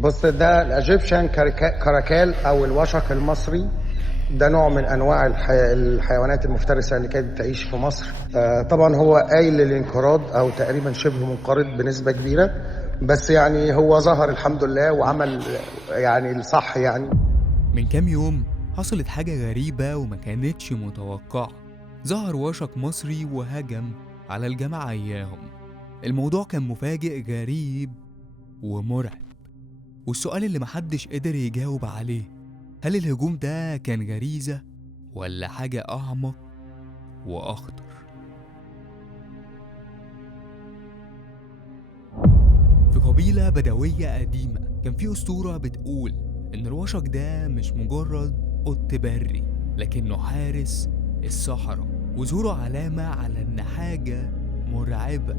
بص، ده الايجيبشن كراكال او الوشق المصري. ده نوع من انواع الحيوانات المفترسه اللي كانت تعيش في مصر. طبعا هو قايل للانقراض او تقريبا شبه منقرض بنسبه كبيره، بس يعني هو ظهر الحمد لله وعمل يعني الصح يعني. من كام يوم حصلت حاجة غريبة وما كانتش متوقعة. ظهر وشق مصري وهجم على الجماعة إياهم. الموضوع كان مفاجئ، غريب ومرعب. والسؤال اللي محدش قدر يجاوب عليه، هل الهجوم ده كان غريزة ولا حاجة أعمق وأخطر؟ في قبيلة بدوية قديمة كان في أسطورة بتقول إن الوشق ده مش مجرد قط بري، لكنه حارس الصحراء، وظهوره علامة على إن حاجة مرعبة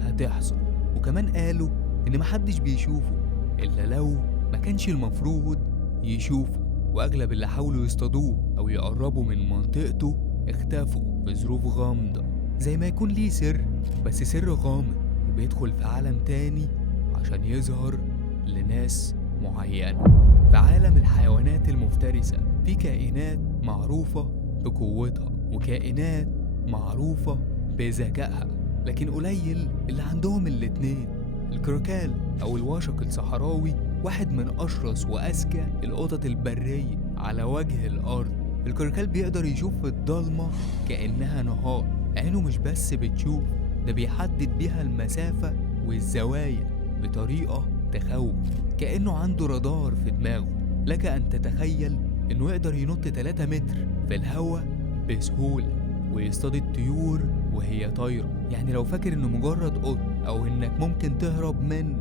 هتحصل. وكمان قالوا إن محدش بيشوفه إلا لو ما كانش المفروض يشوفه، وأغلب اللي حاولوا يصطادوه أو يقربوا من منطقته اختفوا بظروف غامضة، زي ما يكون ليه سر، بس سر غامض وبيدخل في عالم تاني عشان يظهر لناس معينة. في عالم الحيوانات المفترسة في كائنات معروفة بقوتها وكائنات معروفة بذكائها، لكن قليل اللي عندهم الاتنين. الكراكال أو الوشق الصحراوي واحد من أشرس وأذكى القطط البرية على وجه الأرض. الكراكال بيقدر يشوف في الضلمة كأنها نهار. عينه مش بس بتشوف، ده بيحدد بيها المسافة والزوايا بطريقة تخوف، كأنه عنده رادار في دماغه. لك أن تتخيل إنه يقدر ينط 3 متر في الهواء بسهولة ويصطاد الطيور وهي طايرة. يعني لو فاكر إنه مجرد قط أو إنك ممكن تهرب منه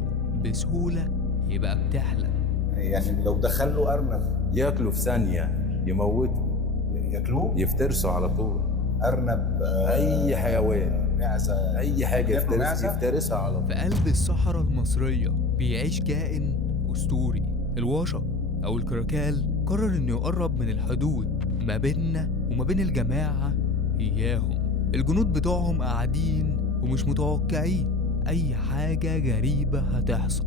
بسهولة، يبقى بتحلم. يعني لو دخلوا أرنب ياكله في ثانية، يموته، ياكلوه. يفترسه على طول. أرنب، أي حيوان، معزة، أي حاجة ياكلوا معزة؟ يفترسها على طول. في قلب الصحراء المصرية بيعيش كائن أسطوري، الوشق أو الكراكال. قرر إنه يقرب من الحدود ما بيننا وما بين الجماعة إياهم. الجنود بتوعهم قاعدين ومش متوقعين أي حاجة غريبة هتحصل،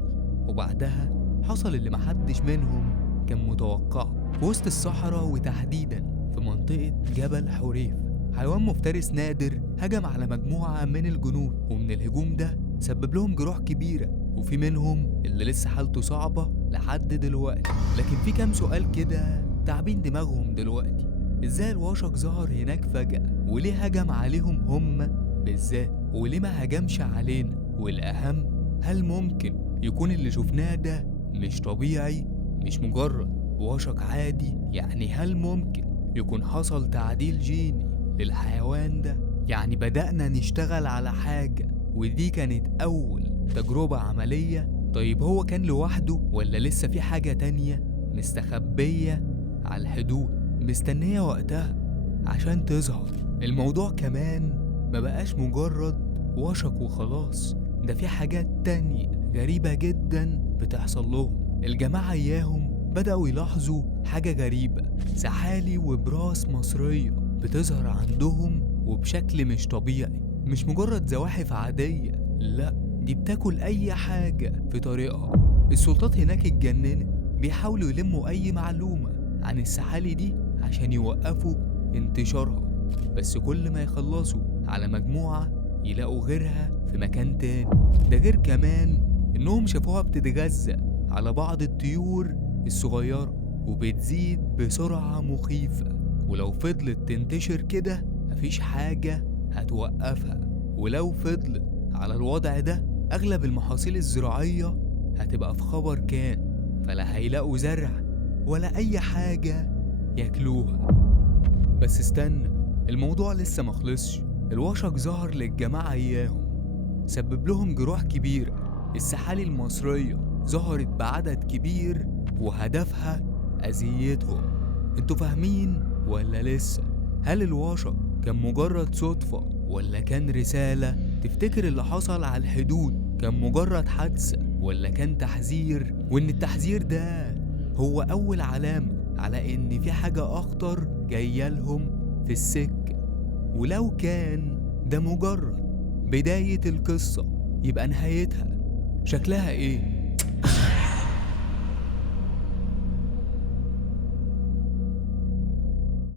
وبعدها حصل اللي محدش منهم كان متوقعه. في وسط الصحراء وتحديدا في منطقة جبل حريف، حيوان مفترس نادر هجم على مجموعة من الجنود، ومن الهجوم ده سبب لهم جروح كبيرة، وفي منهم اللي لسه حالته صعبة لحد دلوقتي. لكن في كام سؤال كده تعبين دماغهم دلوقتي. ازاي الوشق ظهر هناك فجأة؟ وليه هجم عليهم هم بالذات؟ وليه ما هجمش علينا؟ والأهم، هل ممكن يكون اللي شفناه ده مش طبيعي، مش مجرد وشق عادي؟ يعني هل ممكن يكون حصل تعديل جيني للحيوان ده؟ يعني بدأنا نشتغل على حاجة ودي كانت أول تجربة عملية؟ طيب هو كان لوحده ولا لسه في حاجة تانية مستخبية على الحدود مستنية وقتها عشان تظهر؟ الموضوع كمان ما بقاش مجرد وشق وخلاص، ده في حاجات تانية غريبة جدا بتحصل لهم. الجماعة إياهم بدأوا يلاحظوا حاجة غريبة، سحالي وبراس مصرية بتظهر عندهم وبشكل مش طبيعي. مش مجرد زواحف عادية، لا، دي بتاكل أي حاجة في طريقها. السلطات هناك اتجننت، بيحاولوا يلموا أي معلومة عن السحالي دي عشان يوقفوا انتشارها، بس كل ما يخلصوا على مجموعة يلاقوا غيرها في مكان تاني. ده غير كمان إنهم شافوها بتتغذى على بعض الطيور الصغيرة وبتزيد بسرعة مخيفة، ولو فضلت تنتشر كده مفيش حاجة هتوقفها. ولو فضلت على الوضع ده أغلب المحاصيل الزراعية هتبقى في خبر كان، فلا هيلاقوا زرع ولا أي حاجة ياكلوها. بس استنى، الموضوع لسه مخلصش. الوشق ظهر للجماعة إياهم، سبب لهم جروح كبيرة. السحالي المصرية ظهرت بعدد كبير وهدفها أذيتهم. انتوا فاهمين ولا لسه؟ هل الوشق كان مجرد صدفة ولا كان رسالة؟ تفتكر اللي حصل على الحدود كان مجرد حادثة ولا كان تحذير؟ وإن التحذير ده هو أول علامة على إن في حاجة أخطر جاية لهم في السكة؟ ولو كان ده مجرد بداية القصة، يبقى نهايتها شكلها إيه؟